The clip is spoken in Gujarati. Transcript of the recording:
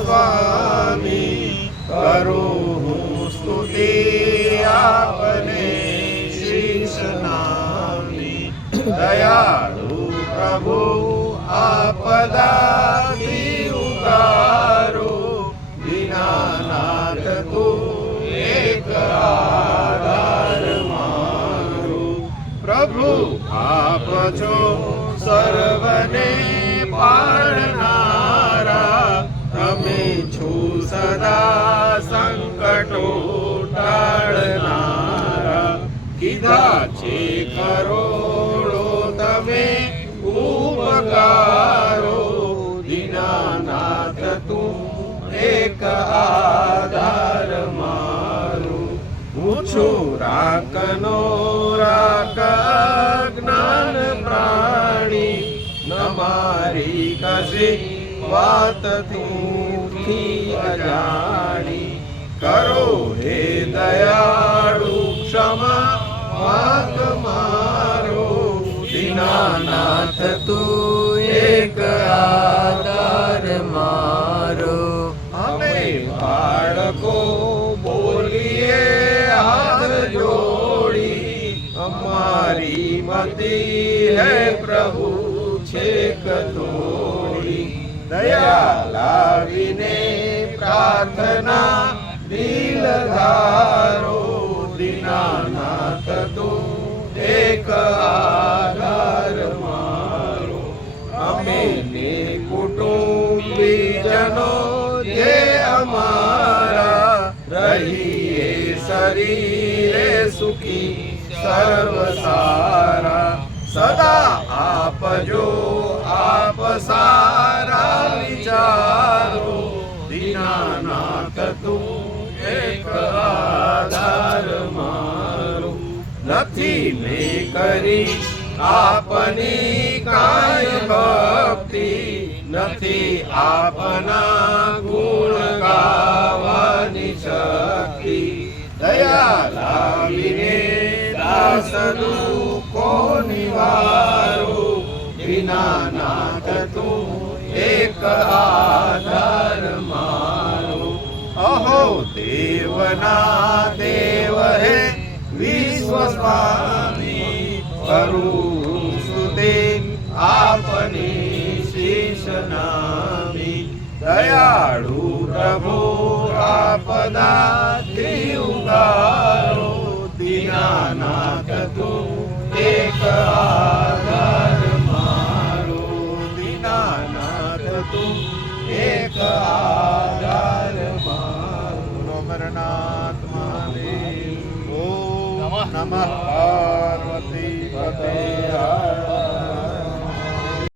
સ્વામી કરું હું સ્તુતિ આપને શીશ નામી. દયાળુ પ્રભુ આપદાથી ઉગારો, દીનાનાથ તું એક આધાર મારો. પ્રભુ આપ છો સર્વને પાળનારા, તમે છો સદા સંકટો ટાળનારા. કીધા છે કરોડો તમે ઉપકારો, દીનાનાથ તું એક આધાર મારો. હું છું રાખનો રાખ જ્ઞાન પ્રાણી, ન મારી કશી વાત તુંથી અજાણી. કરો હે દયાળુ ક્ષમા વાક મારો, દીનાનાથ તું એક આધાર મારો. અમે બાળકો બોલીએ હાથ જોડી, અમારી મતી હે પ્રભુ છેક થોડી. દયા લાવીને પ્રાર્થના દિલ ધારો, દીનાનાથ તું એક આધાર મારો. અમે ને કુટુંબીજનો જે અમારા, રહીએ શરીરે સુખી સર્વ સારા. સદા આપજો આપ સારા વિચારો, દીનાનાથ તું એક આધાર મારો. નથી મેં કરી આપની કાંઈ ભક્તિ, નથી આપના ગુણ ગાવાની શક્તિ. દયા લાવીને દાસનું કો નિવારો, દીનાનાથ તું એક આધાર મારો. અહો દેવના દેવ હે વિશ્વ સ્વામી, કરું સ્તુતિ આપની શીશ નામી. દયાળુ પ્રભુ આપદાથી ઉગારો, દીનાનાથ તું એક આધાર મારો. દીનાનાથ તું એક આધાર મારો. અમરનાથ મહાદેવ. ઓમ નમઃ